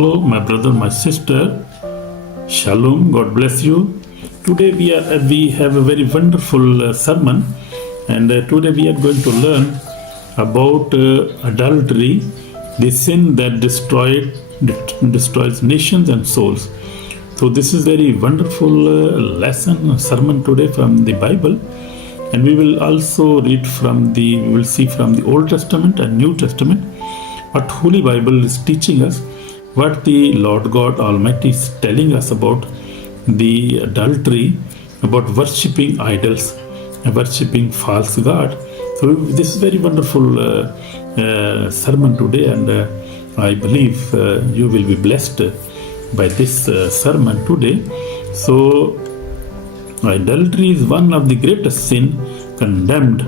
Hello, my brother, my sister. Shalom. God bless you. Today we have a very wonderful sermon, and today we are going to learn about adultery, the sin that destroys nations and souls. So this is very wonderful lesson sermon today from the Bible, and we will also read we will see from the Old Testament and New Testament what Holy Bible is teaching us, what the Lord God Almighty is telling us about the adultery, about worshipping idols, worshipping false God. So this is very wonderful sermon today, and I believe you will be blessed by this sermon today. So adultery is one of the greatest sin condemned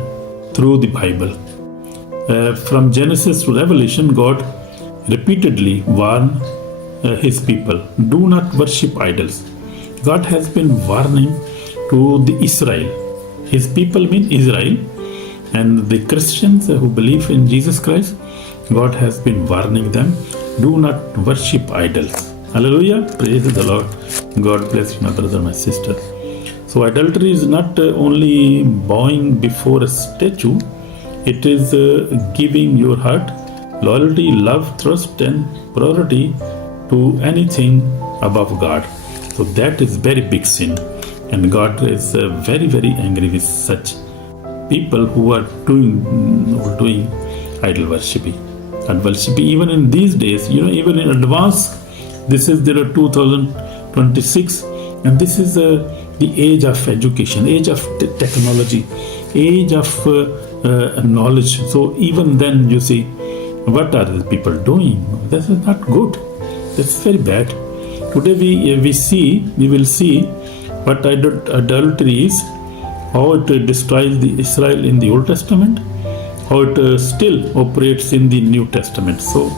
through the Bible. From Genesis to Revelation, God repeatedly warned his people, do not worship idols. God has been warning to the Israel. His people mean Israel, and the Christians who believe in Jesus Christ, God has been warning them, do not worship idols. Hallelujah. Praise the Lord. God bless you, my brother, my sister. So adultery is not only bowing before a statue, it is giving your heart loyalty, love, trust, and priority to anything above God. So that is very big sin, and God is very, very angry with such people who are doing idol worshiping. And worshiping even in these days, even in advance, this is there are 2026, and this is the age of education, age of technology, age of knowledge. So even then, you see, what are the people doing? This is not good. That's very bad. Today we will see what adultery is, how it destroys the Israel in the Old Testament, how it still operates in the New Testament. So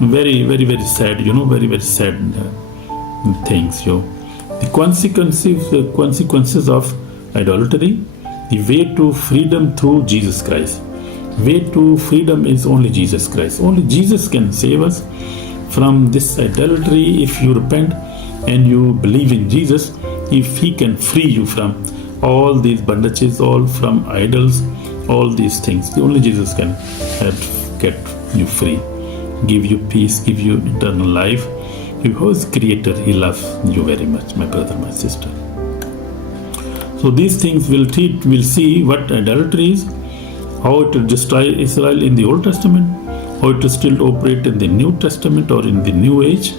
very, very, very sad. Very, very sad things. The consequences of idolatry, the way to freedom through Jesus Christ. Way to freedom is only Jesus Christ. Only Jesus can save us from this idolatry. If you repent and you believe in Jesus, if He can free you from all these bondages, all from idols, all these things, only Jesus can get you free, give you peace, give you eternal life. He was Creator. He loves you very much, my brother, my sister. So these things we'll see what adultery is, how it destroyed Israel in the Old Testament, how it still operates in the New Testament or in the New Age,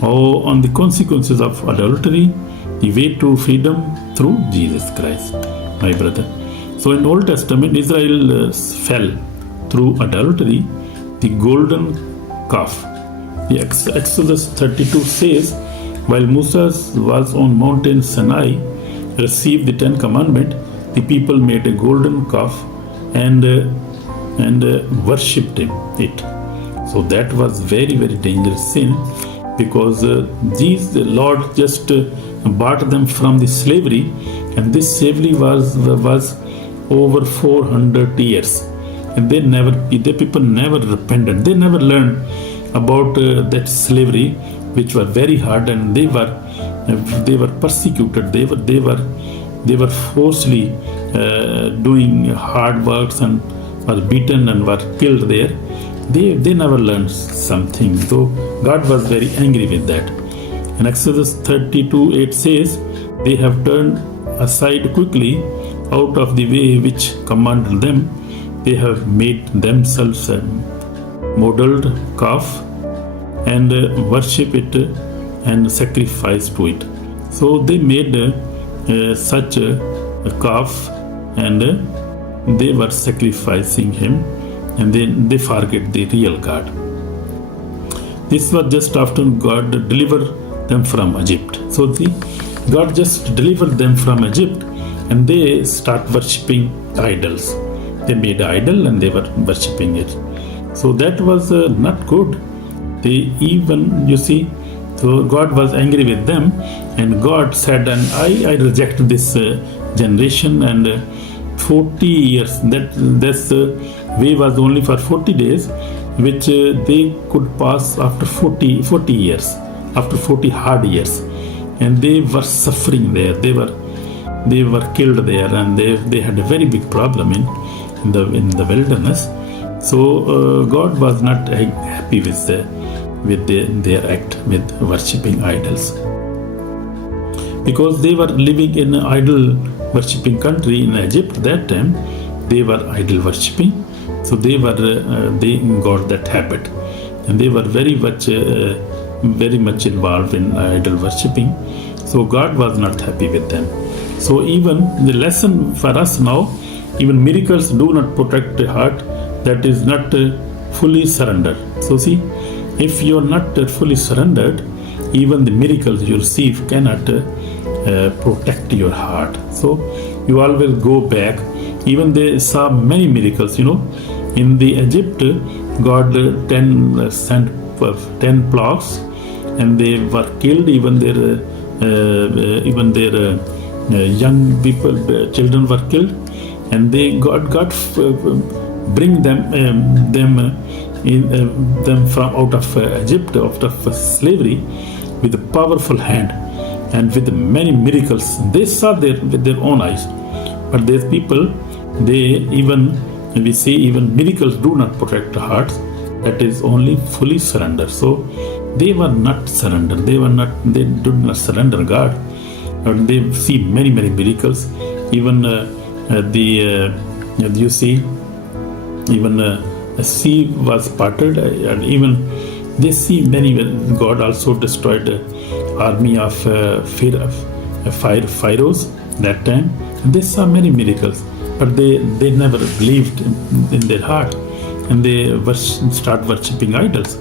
how on the consequences of adultery, the way to freedom through Jesus Christ, my brother. So in Old Testament, Israel fell through adultery, the golden calf. The Exodus 32 says, while Moses was on Mountain Sinai, received the 10 Commandments, the people made a golden calf and worshipped it. So that was very, very dangerous sin, because the Lord just bought them from the slavery, and this slavery was over 400 years, and the people never repented. They never learned about that slavery, which were very hard, and they were persecuted. They were forcibly doing hard works and were beaten and were killed there. They never learned something. So God was very angry with that. In Exodus 32:8 says, they have turned aside quickly out of the way which commanded them. They have made themselves a modeled calf and worship it and sacrifice to it. So they made such a calf, and they were sacrificing him, and then they forget the real God. This was just after God delivered them from Egypt. So God just delivered them from Egypt, and they start worshipping idols. They made an idol and they were worshipping it. So that was not good. So God was angry with them, and God said, and I reject this generation, and 40 years, that's way was only for 40 days, which they could pass after 40 years, after 40 hard years. And they were suffering there. They were killed there, and they had a very big problem in the wilderness. So God was not happy with their act with worshipping idols, because they were living in an idol worshipping country in Egypt. That time they were idol worshipping, so they got that habit, and they were very much involved in idol worshipping. So God was not happy with them. So even the lesson for us now, even miracles do not protect the heart that is not fully surrendered. So see, if you are not fully surrendered, even the miracles you receive cannot protect your heart. So you always go back. Even they saw many miracles, in the Egypt, God sent 10 plagues, and they were killed. Even their young people, children were killed, and God bring them from out of Egypt, out of slavery, with a powerful hand and with many miracles. They saw with their own eyes. But these people, we say even miracles do not protect the hearts. That is only fully surrender. So they were not surrendered. They did not surrender God. And they see many miracles. Even you see, even a sea was parted, and even they see many. God also destroyed the army of pharaohs that time. And they saw many miracles, but they never believed in their heart, and they start worshipping idols.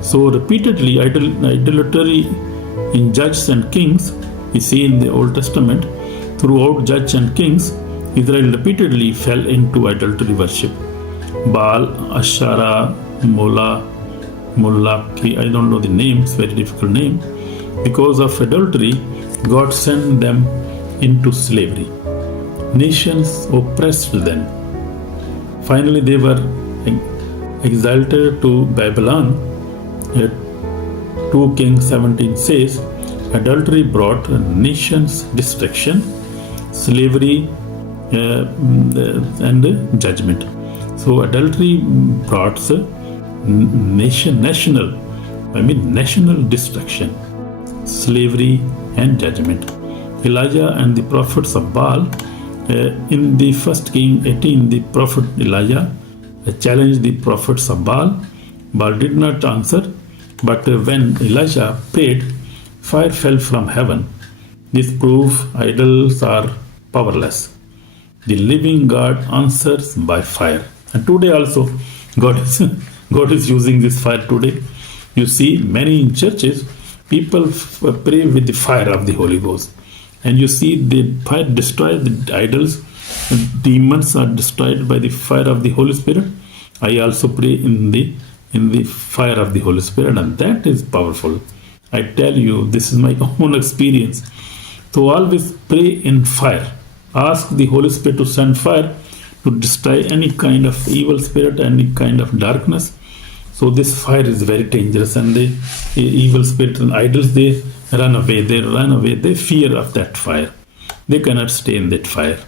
So repeatedly, idolatry in Judges and Kings, we see in the Old Testament, throughout Judges and Kings, Israel repeatedly fell into idolatry worship. Baal, Asherah, Moloch, I don't know the names, very difficult name. Because of adultery, God sent them into slavery. Nations oppressed them. Finally, they were exiled to Babylon. 2 Kings 17 says, adultery brought nations destruction, slavery, and judgment. So adultery brought national destruction, slavery, and judgment. Elijah and the prophets of Baal, in the 1 King 18, the prophet Elijah challenged the prophets of Baal. Baal did not answer, but when Elijah prayed, fire fell from heaven. This proves idols are powerless. The living God answers by fire. And today also, God is using this fire today. You see, many in churches, people pray with the fire of the Holy Ghost. And you see, the fire destroys the idols. Demons are destroyed by the fire of the Holy Spirit. I also pray in the fire of the Holy Spirit, and that is powerful. I tell you, this is my own experience. So always pray in fire. Ask the Holy Spirit to send fire to destroy any kind of evil spirit, any kind of darkness. So this fire is very dangerous, and the evil spirit and idols, they run away. They fear of that fire. They cannot stay in that fire.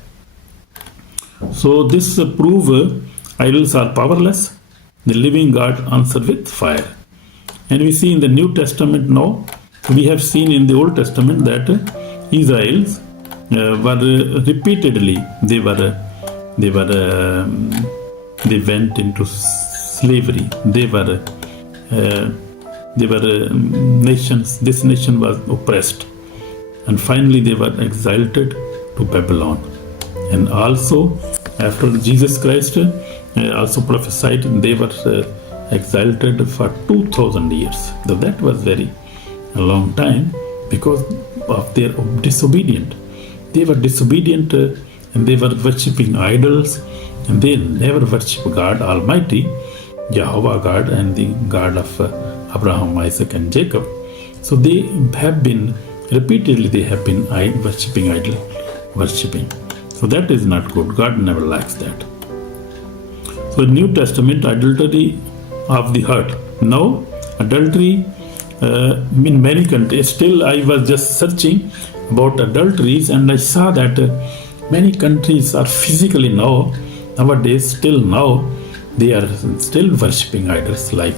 So this prove idols are powerless. The living God answered with fire. And we see in the New Testament now, we have seen in the Old Testament that Israelites were repeatedly, they went into slavery. They were nations. This nation was oppressed, and finally they were exiled to Babylon. And also after Jesus Christ also prophesied, they were exiled for 2,000 years. So that was very a long time, because of their disobedient. They were disobedient, and they were worshipping idols, and they never worship God Almighty, Jehovah God, and the God of Abraham, Isaac, and Jacob. So they have been repeatedly worshipping idol worshipping. So that is not good. God never likes that. So in New Testament, idolatry of the heart. Now, adultery in many countries, still I was just searching about adulteries, and I saw that many countries are physically nowadays, still now, they are still worshipping idols like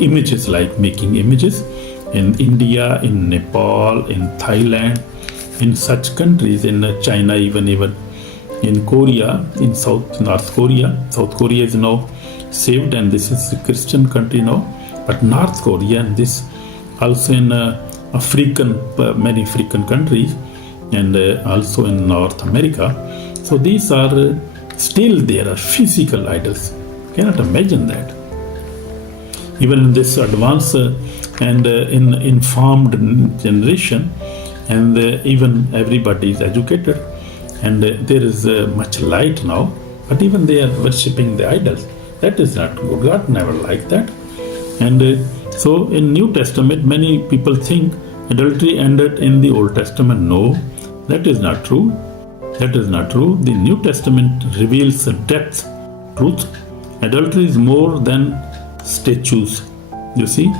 images, like making images in India, in Nepal, in Thailand, in such countries, in China, even in Korea, in North Korea. South Korea is now saved, and this is a Christian country now. But North Korea, and this also in many African countries, and also in North America. So these are still there are physical idols. Cannot imagine that. Even in this advanced and in informed generation, and even everybody is educated, and there is much light now, but even they are worshipping the idols. That is not good. God never liked that. And so in New Testament, many people think adultery ended in the Old Testament. No, that is not true. That is not true. The New Testament reveals depth, truth. Adultery is more than statues. You see,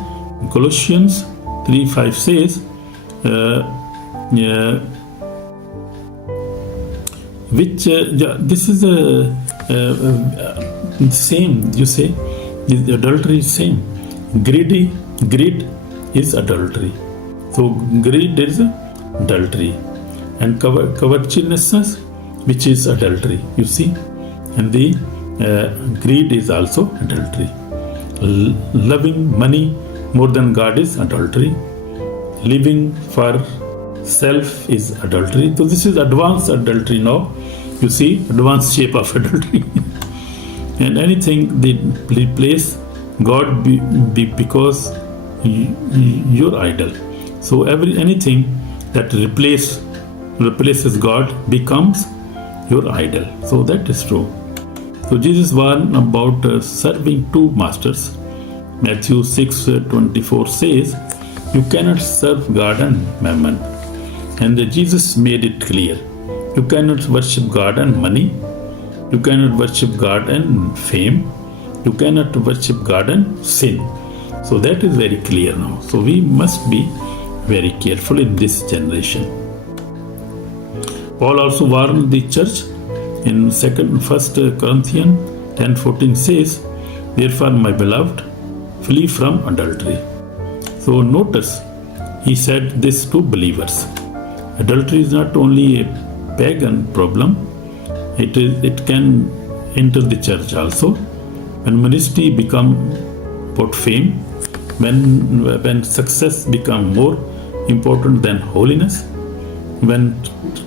Colossians 3:5 says, this is same. You say, the adultery is same. Greed is adultery. So greed is adultery, and covetousness, which is adultery. You see, and the greed is also adultery. Loving money more than God is adultery. Living for self is adultery. So this is advanced adultery now. You see, advanced shape of adultery. And anything they replace God because your idol. So anything that replaces God becomes your idol. So that is true. So Jesus warned about serving two masters. Matthew 6:24 says, you cannot serve God and mammon. And Jesus made it clear. You cannot worship God and money. You cannot worship God and fame. You cannot worship God and sin. So that is very clear now. So we must be very careful in this generation. Paul also warned the church in 1 Corinthians 10:14 says, therefore, my beloved, flee from adultery. So notice, he said this to believers. Adultery is not only a pagan problem, it can enter the church also. When ministry become about fame, when success become more important than holiness, when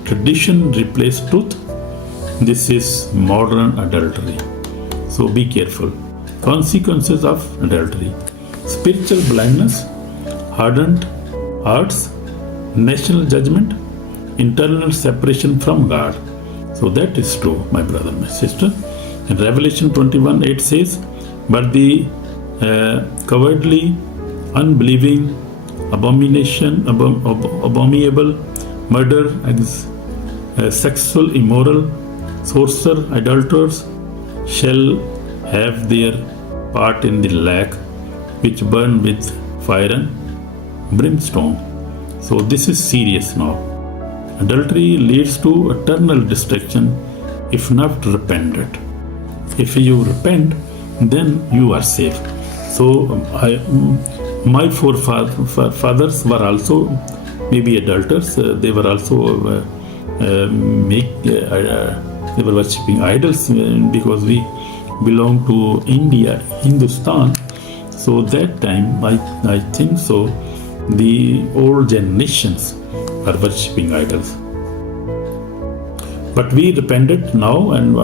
tradition replace truth, this is modern adultery. So be careful. Consequences of adultery: spiritual blindness, hardened hearts, national judgment, internal separation from God. So that is true, my brother, my sister. In Revelation 21:8 says, but the cowardly, unbelieving, abominable, murder, sexual, immoral, sorcerer, idolaters shall have their part in the lake which burn with fire and brimstone. So this is serious now. Adultery leads to eternal destruction if not repented. If you repent, then you are saved. So my forefathers were also maybe adulterers. They were also they were worshipping idols because we belong to India, Hindustan. So that time, I think so, the old generations are worshipping idols. But we repented now, and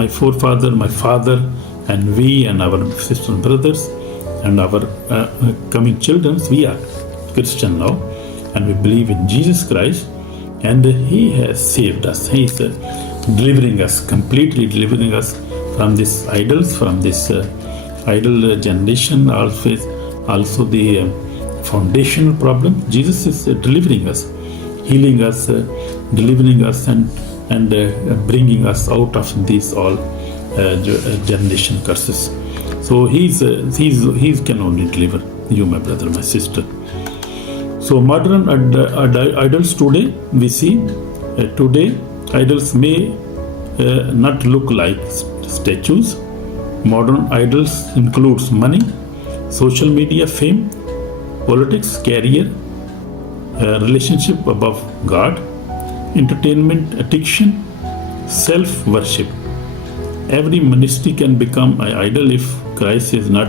my forefather, my father, and we and our sisters and brothers and our coming children, we are Christian now, and we believe in Jesus Christ, and He has saved us. He is delivering us, completely delivering us from these idols, from this idol generation, also the foundational problem. Jesus is delivering us, healing us, delivering us, and bringing us out of these all generation curses. So he can only deliver you, my brother, my sister. So modern idols today, we see today idols may not look like statues. Modern idols includes money, social media, fame, politics, career, relationship above God, entertainment, addiction, self-worship. Every ministry can become an idol if Christ is not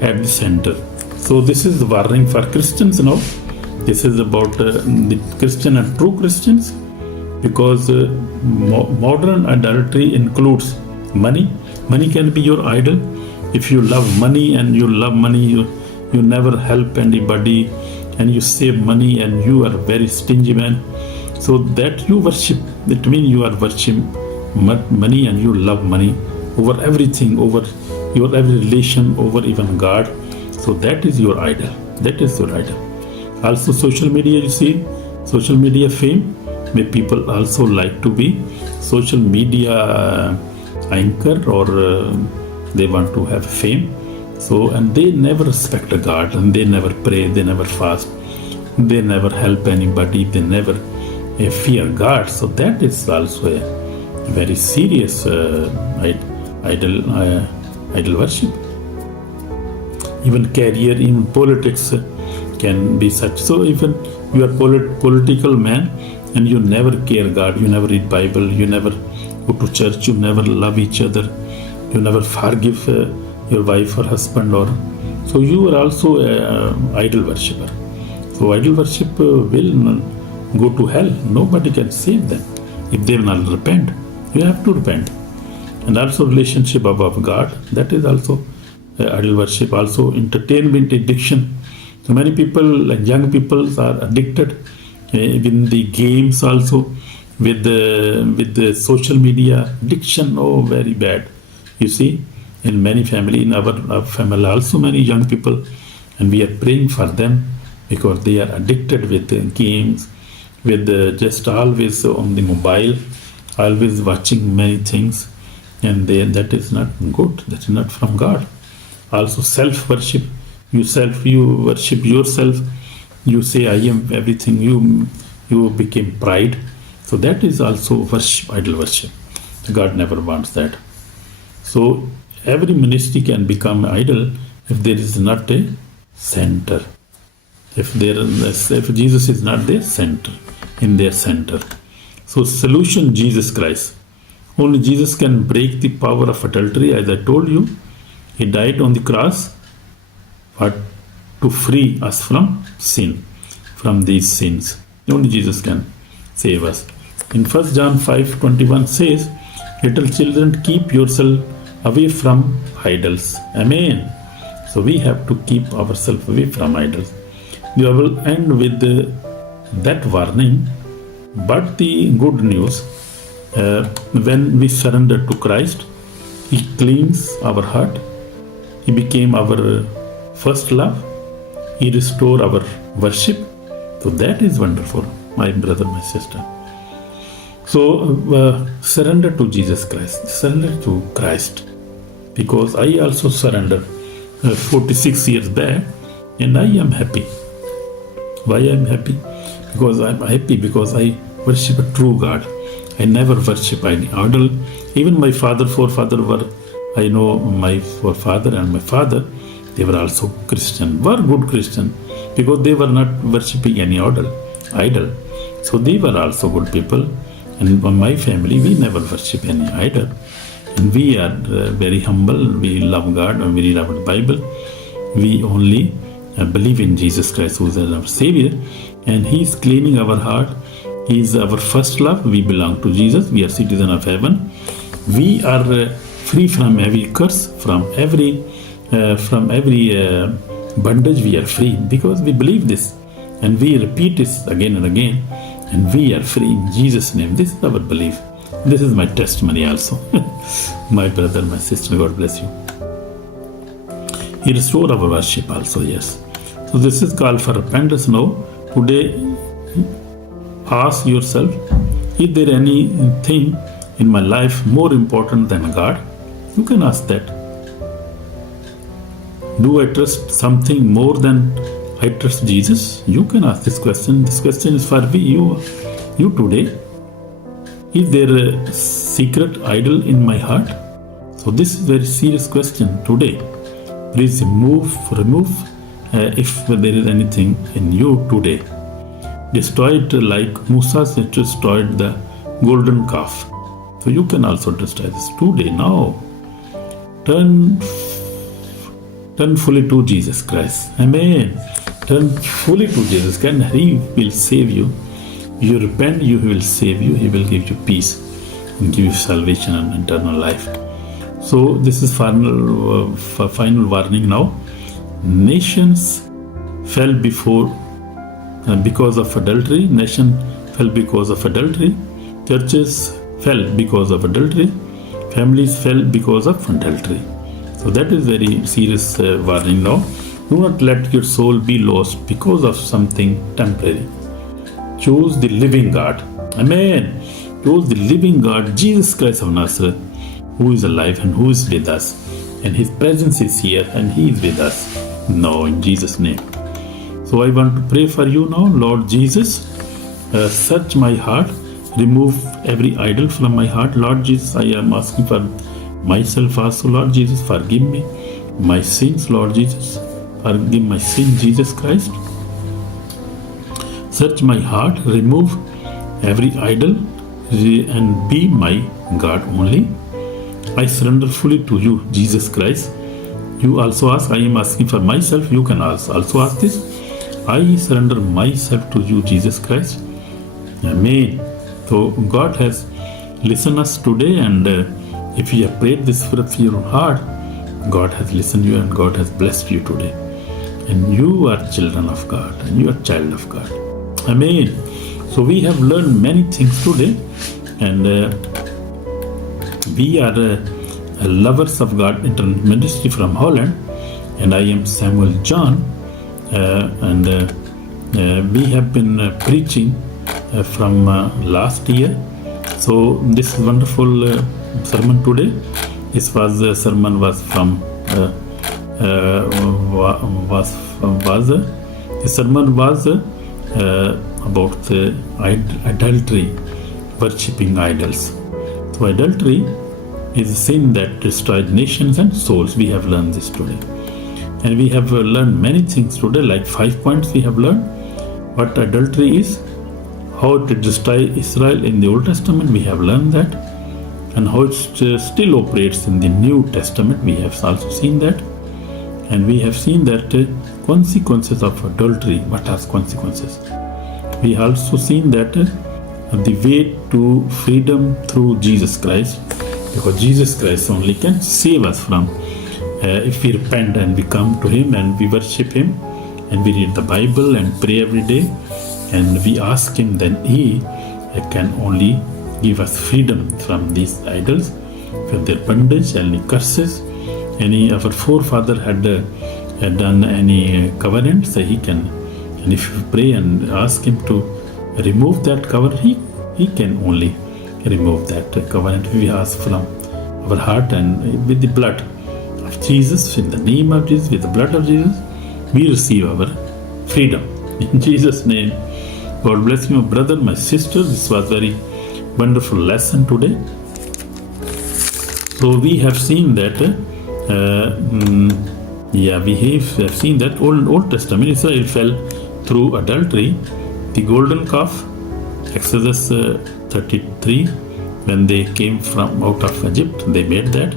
at the center. So this is the warning for Christians now. This is about the Christian and true Christians, because modern idolatry includes money. Money can be your idol. If you love money and you love money, you never help anybody, and you save money and you are very stingy man. So that you worship, it means you are worshiping money and you love money over everything, over your every relation, over even God. So that is your idol. That is your idol. Also social media, you see, social media fame, may people also like to be social media anchor, or they want to have fame. So, and they never respect a God, and they never pray, they never fast, they never help anybody, they never fear God. So that is also a very serious idol worship. Even career, even politics can be such. So even you are political man and you never care God, you never read Bible, you never go to church, you never love each other, you never forgive your wife or husband, or so you are also an idol worshipper. So idol worship will not go to hell. Nobody can save them if they will not repent. You have to repent. And also relationship above God, that is also idol worship. Also entertainment addiction. So many people, like young people, are addicted in the games, also with the social media addiction. Oh, very bad. You see, in many family, in our family also many young people, and we are praying for them, because they are addicted with games, with just always on the mobile, always watching many things, and that is not good. That is not from God. Also self-worship. You worship yourself. You say, I am everything. You became pride. So that is also worship, idol worship. God never wants that. So every ministry can become idol if there is not a center. If Jesus is not their center, in their center. So solution, Jesus Christ. Only Jesus can break the power of adultery, as I told you. He died on the cross, but to free us from sin, from these sins. Only Jesus can save us. In 1 John 5:21 says, little children, keep yourself away from idols. Amen. So we have to keep ourselves away from idols. We will end with that warning. But the good news, when we surrender to Christ, He cleans our heart. He became our first love. He restored our worship. So that is wonderful, my brother, my sister. So surrender to Jesus Christ. Surrender to Christ. Because I also surrendered 46 years back, and I am happy. Why I am happy? Because I am happy because I worship a true God. I never worship any idol. Even my forefather were, I know my forefather and my father, they were also Christian, were good Christian, because they were not worshipping any idol. So they were also good people. And in my family, we never worship any idol. And we are very humble. We love God and we love the Bible. We only believe in Jesus Christ, who is our Savior, and He is cleaning our heart. He is our first love. We belong to Jesus. We are citizens of heaven. We are free from every curse, from every bondage. We are free because we believe this, and we repeat this again and again, and we are free in Jesus' name. This is our belief. This is my testimony also. My brother, my sister, God bless you. He restored our worship also, yes. So this is called for repentance now. Today, ask yourself, is there anything in my life more important than God? You can ask that. Do I trust something more than I trust Jesus? You can ask this question. This question is for you today. Is there a secret idol in my heart? So this is a very serious question today. Please remove if there is anything in you today. Destroy it like Musa destroyed the golden calf. So you can also destroy this today, now. Turn fully to Jesus Christ. Amen. Turn fully to Jesus Christ, and He will save you. You repent, He will save you. He will give you peace and give you salvation and eternal life. So this is final warning now. Nations fell because of adultery. Nation fell because of adultery. Churches fell because of adultery. Families fell because of adultery. So that is very serious warning now. Do not let your soul be lost because of something temporary. Choose the living God. Amen. Choose the living God, Jesus Christ of Nazareth, who is alive and who is with us. And His presence is here and He is with us now, in Jesus' name. So I want to pray for you now. Lord Jesus, search my heart. Remove every idol from my heart. Lord Jesus, I am asking for myself also. Lord Jesus, forgive me my sins. Lord Jesus, forgive my sin, Jesus Christ. Search my heart. Remove every idol and be my God only. I surrender fully to you, Jesus Christ. You also ask. I am asking for myself. You can also ask this. I surrender myself to you, Jesus Christ. Amen. So God has listened us today, and if you have prayed this from your heart, God has listened you and God has blessed you today. And you are children of God, and you are child of God. Amen. So we have learned many things today, and we are lovers of God Internet Ministry from Holland, and I am Samuel John, and we have been preaching from last year. So this is wonderful sermon today. This sermon was from the sermon was about the adultery, worshipping idols. So adultery is a sin that destroys nations and souls. We have learned this today, and we have learned many things today, like 5 points we have learned. What adultery is, how it destroyed Israel in the Old Testament, we have learned that, and how it still operates in the New Testament, we have also seen that. And we have seen that consequences of adultery, what are consequences. We have also seen that the way to freedom through Jesus Christ, because Jesus Christ only can save us from, if we repent and we come to Him and we worship Him and we read the Bible and pray every day, and we ask Him, then He can only give us freedom from these idols, from their bondage, any curses. Any of our forefather had done any covenant, so he can, and if you pray and ask Him to remove that covenant, He can only remove that covenant. We ask from our heart and with the blood of Jesus, in the name of Jesus, with the blood of Jesus, we receive our freedom. In Jesus' name. God bless you, my brother, my sister. This was very wonderful lesson today. So we have seen that we have seen that Old Testament Israel fell through adultery. The golden calf, Exodus 33, when they came from out of Egypt, they made that,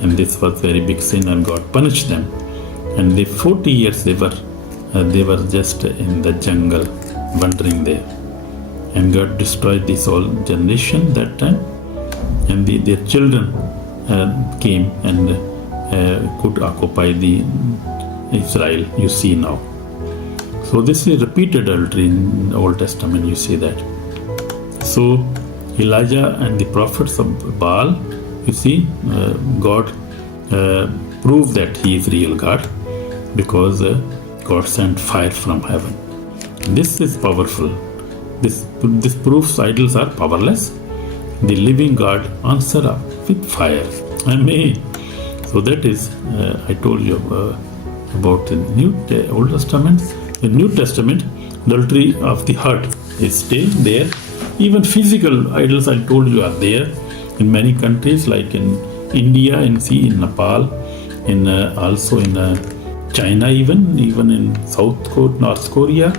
and this was very big sin, and God punished them. And the 40 years they were just in the jungle, wandering there, and God destroyed this whole generation that time, and their children came and could occupy the Israel, you see now. So this is repeated adultery in the Old Testament, you see that. So Elijah and the prophets of Baal, you see, God proved that He is real God, because God sent fire from heaven. This is powerful. This proves idols are powerless. The living God answer up with fire. Amen. So that is, I told you, about the Old Testament. The New Testament, adultery of the heart is still there. Even physical idols, I told you, are there in many countries, like in India, in Nepal, in also in China, even in North Korea,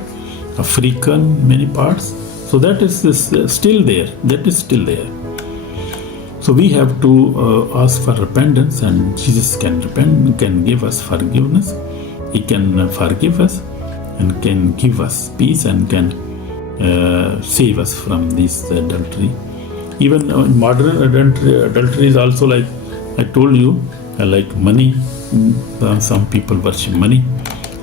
African, many parts. So that is still there. That is still there. So we have to ask for repentance, and Jesus can give us forgiveness. He can forgive us and can give us peace and can save us from this adultery. Even modern adultery is also, like I told you, like money. Some people worship money.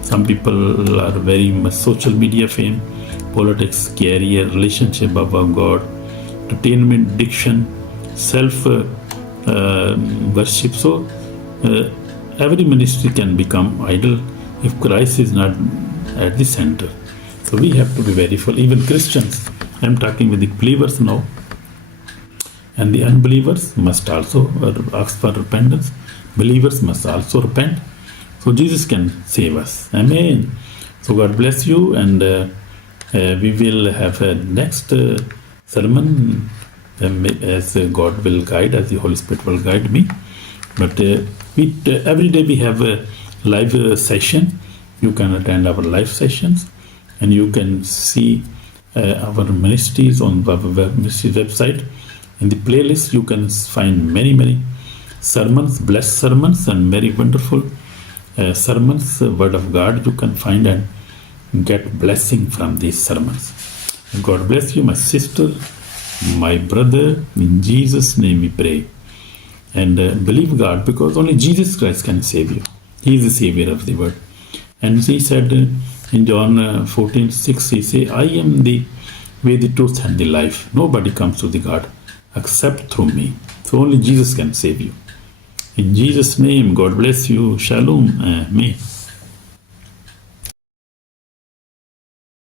Some people are very much social media fame, politics, career, relationship above God, entertainment, addiction, self worship. So every ministry can become idol if Christ is not at the center. So we have to be very full. Even Christians, I'm talking with the believers now, and the unbelievers must also ask for repentance. Believers must also repent. So Jesus can save us. Amen. So God bless you, and we will have a next sermon as God will guide, as the Holy Spirit will guide me. But every day we have a live session. You can attend our live sessions, and you can see our ministries on our ministry website. In the playlist, you can find many sermons, blessed sermons, and very wonderful sermons, word of God you can find and get blessing from these sermons. God bless you, my sister, my brother. In Jesus' name we pray. And believe God, because only Jesus Christ can save you. He is the Savior of the world. And he said in John 14:6, he said, I am the way, the truth, and the life. Nobody comes to the God except through me. So only Jesus can save you. In Jesus' name, God bless you. Shalom. Amen.